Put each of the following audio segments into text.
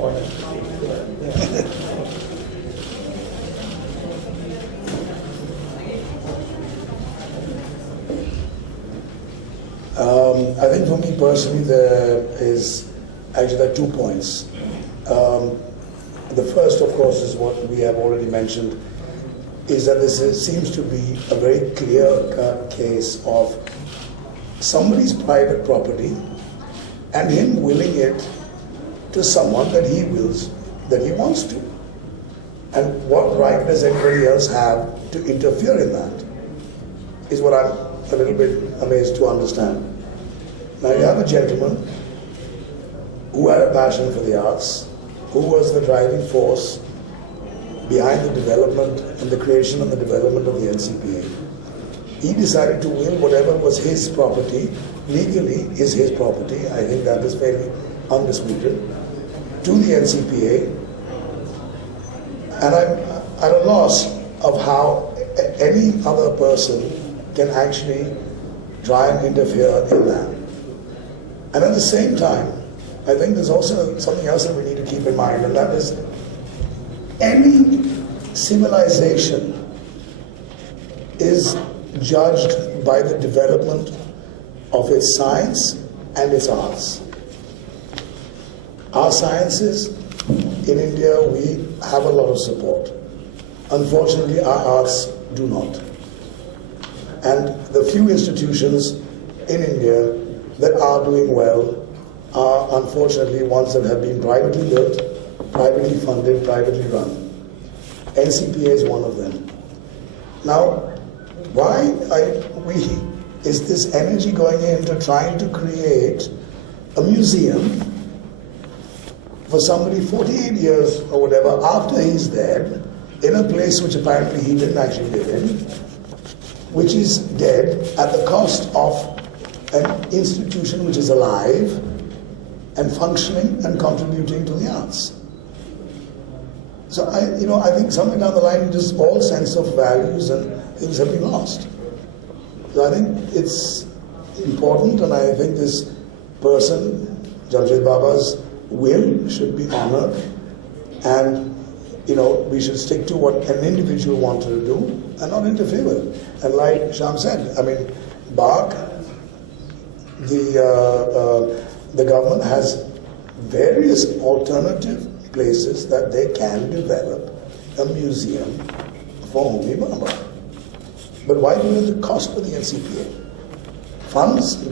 I think for me personally, there are 2 points. The first, of course, is what we have already mentioned, is that this seems to be a very clear-cut case of somebody's private property and him willing it to someone that he wills, that he wants to. And what right does anybody else have to interfere in that, is what I'm a little bit amazed to understand. Now you have a gentleman who had a passion for the arts, who was the driving force behind the development and the creation and the development of the NCPA. He decided to will whatever was his property, legally is his property, I think that is fairly undisputed, to the NCPA. And I'm at a loss of how any other person can actually try and interfere in that. And at the same time, I think there's also something else that we need to keep in mind, and that is any civilization is judged by the development of its science and its arts. Our sciences, in India, we have a lot of support. Unfortunately, our arts do not. And the few institutions in India that are doing well are unfortunately ones that have been privately built, privately funded, privately run. NCPA is one of them. Now, why is this energy going into trying to create a museum for somebody 48 years or whatever after he's dead, in a place which apparently he didn't actually live in, which is dead at the cost of an institution which is alive and functioning and contributing to the arts? So I think somewhere down the line, just all sense of values and things have been lost. So I think it's important, and I think this person, Jamshed Bhabha's will should be honored, and we should stick to what an individual wanted to do and not interfere with it. And like Shyam said, I mean, BARC, the government has various alternative places that they can develop a museum for Homi Bhabha. But why do it at the cost of the NCPA?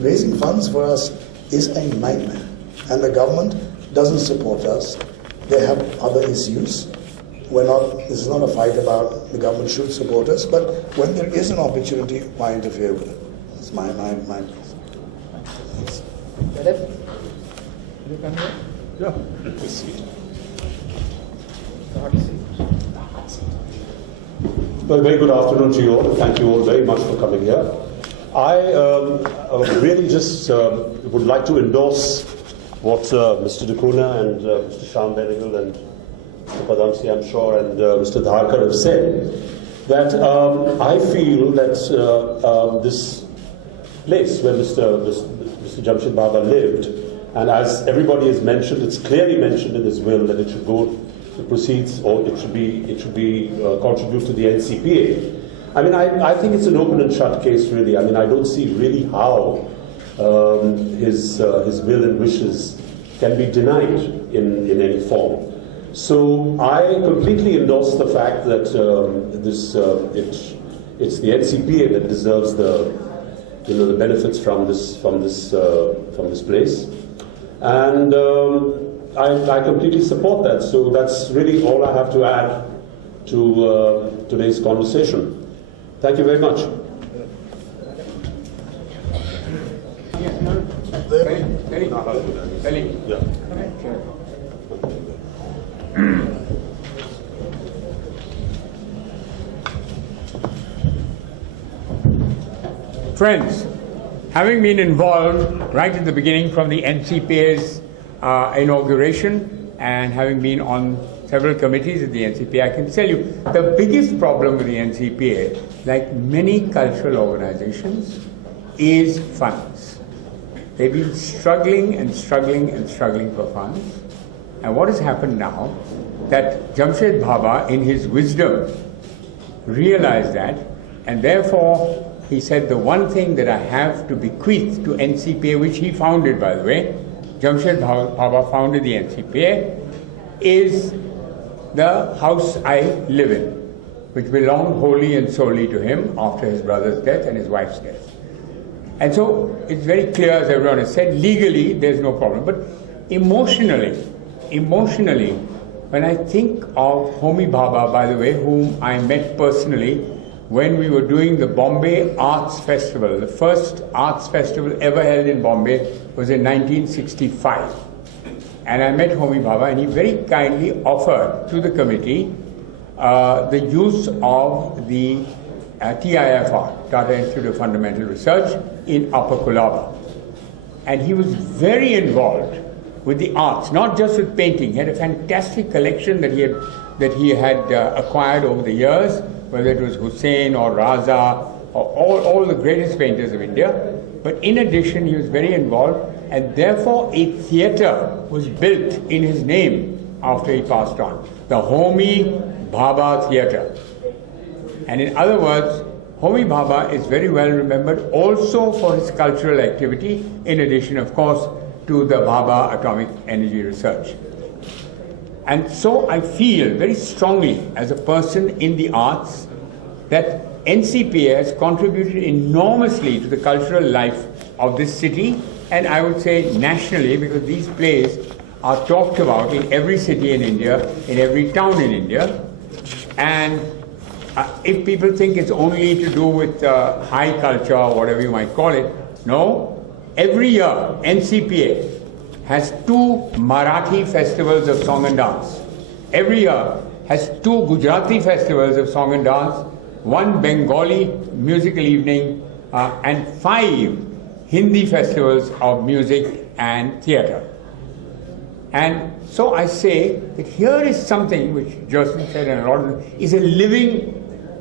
Raising funds for us is a nightmare. And the government doesn't support us. They have other issues. This is not a fight about the government should support us, but when there is an opportunity, why interfere with it? That's my mind. Dalip, you come here? Yeah. Well, very good afternoon to you all. Thank you all very much for coming here. I really just would like to endorse what Mr. Dukuna and Mr. Shyam Benegal and Mr. Padamsee, I'm sure, and Mr. Dharkar have said, that I feel that this place where Mr. Jamshed Bhabha lived, and as everybody has mentioned, it's clearly mentioned in his will that it should go to proceeds, or it should be contribute to the NCPA. I mean, I think it's an open and shut case, really. I mean, I don't see really how his will and wishes can be denied in any form. So I completely endorse the fact that it's the NCPA that deserves the benefits from this place, and I completely support that. So that's really all I have to add to today's conversation. Thank you very much. Friends, having been involved right at the beginning from the NCPA's inauguration, and having been on several committees at the NCPA, I can tell you the biggest problem with the NCPA, like many cultural organizations, is funds. They've been struggling and struggling and struggling for funds. And what has happened now, that Jamshed Bhabha, in his wisdom, realized that, and therefore he said, the one thing that I have to bequeath to NCPA, which he founded, by the way, Jamshed Bhabha founded the NCPA, is the house I live in, which belonged wholly and solely to him after his brother's death and his wife's death. And so it's very clear, as everyone has said, legally there's no problem. But emotionally, when I think of Homi Bhabha, by the way, whom I met personally when we were doing the Bombay Arts Festival, the first arts festival ever held in Bombay was in 1965. And I met Homi Bhabha, and he very kindly offered to the committee the use of the TIFR, Tata Institute of Fundamental Research, in Upper Kulaba. And he was very involved with the arts, not just with painting. He had a fantastic collection that he had acquired over the years, whether it was Hussain or Raza or all the greatest painters of India. But in addition, he was very involved, and therefore a theatre was built in his name after he passed on, the Homi Bhabha Theatre. And in other words, Homi Bhabha is very well remembered also for his cultural activity, in addition, of course, to the Bhabha atomic energy research. And so I feel very strongly, as a person in the arts, that NCPA has contributed enormously to the cultural life of this city, and I would say nationally, because these plays are talked about in every city in India, in every town in India. And if people think it's only to do with high culture or whatever you might call it, no. Every year, NCPA has 2 Marathi festivals of song and dance. Every year has 2 Gujarati festivals of song and dance, 1 Bengali musical evening, and 5 Hindi festivals of music and theatre. And so I say that here is something which Justin said, and a lot of it, is a living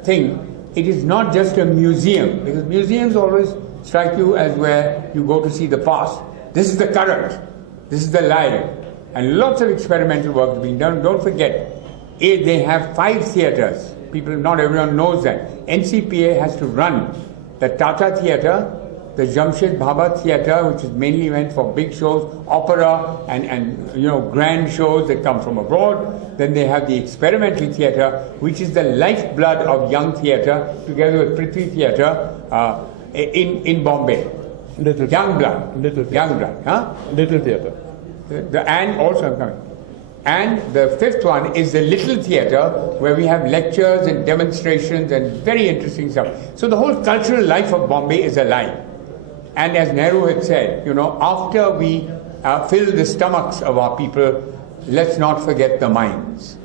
thing. It is not just a museum, because museums always strike you as where you go to see the past. This is the current. This is the live. And lots of experimental work is being done. Don't forget, they have 5 theatres. People, not everyone knows that. NCPA has to run the Tata Theatre, the Jamshed Bhabha Theatre, which is mainly meant for big shows, opera and grand shows that come from abroad. Then they have the Experimental Theatre, which is the lifeblood of young theatre, together with Prithvi Theatre in Bombay. Little young blood. Little theatre. Young blood. Huh? Little theatre. And also I'm coming. And the 5th one is the Little Theatre, where we have lectures and demonstrations and very interesting stuff. So the whole cultural life of Bombay is alive. And as Nehru had said, after we fill the stomachs of our people, let's not forget the minds.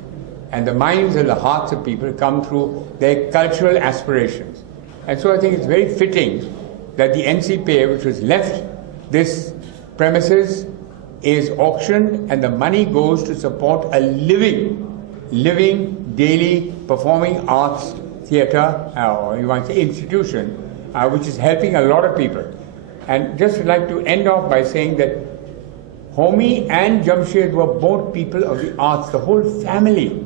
And the minds and the hearts of people come through their cultural aspirations. And so I think it's very fitting that the NCPA, which was left this premises, is auctioned, and the money goes to support a living, daily performing arts theatre, or you might say institution, which is helping a lot of people. And just would like to end off by saying that Homi and Jamshed were both people of the arts. The whole family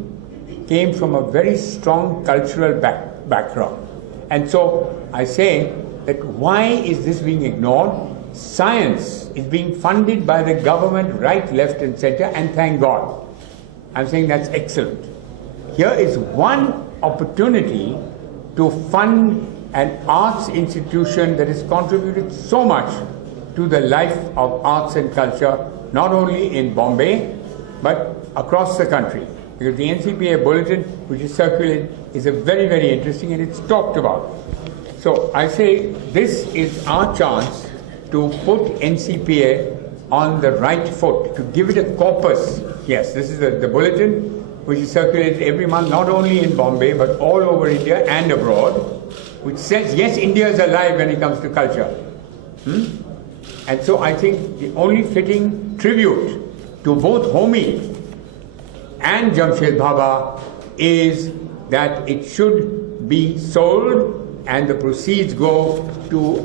came from a very strong cultural background. And so I say that why is this being ignored? Science is being funded by the government, right, left and center, and thank God. I'm saying that's excellent. Here is one opportunity to fund an arts institution that has contributed so much to the life of arts and culture, not only in Bombay, but across the country. Because the NCPA bulletin, which is circulated, is a very, very interesting, and it's talked about. So I say this is our chance to put NCPA on the right foot, to give it a corpus. Yes, this is the bulletin, which is circulated every month, not only in Bombay, but all over India and abroad, which says, yes, India is alive when it comes to culture. And so I think the only fitting tribute to both Homi and Jamshed Bhabha is that it should be sold, and the proceeds go to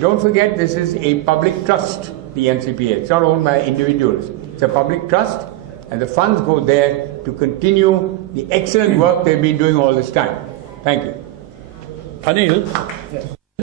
don't forget, this is a public trust, the NCPA. It's not owned by individuals. It's a public trust, and the funds go there to continue the excellent work they've been doing all this time. Thank you. Anil?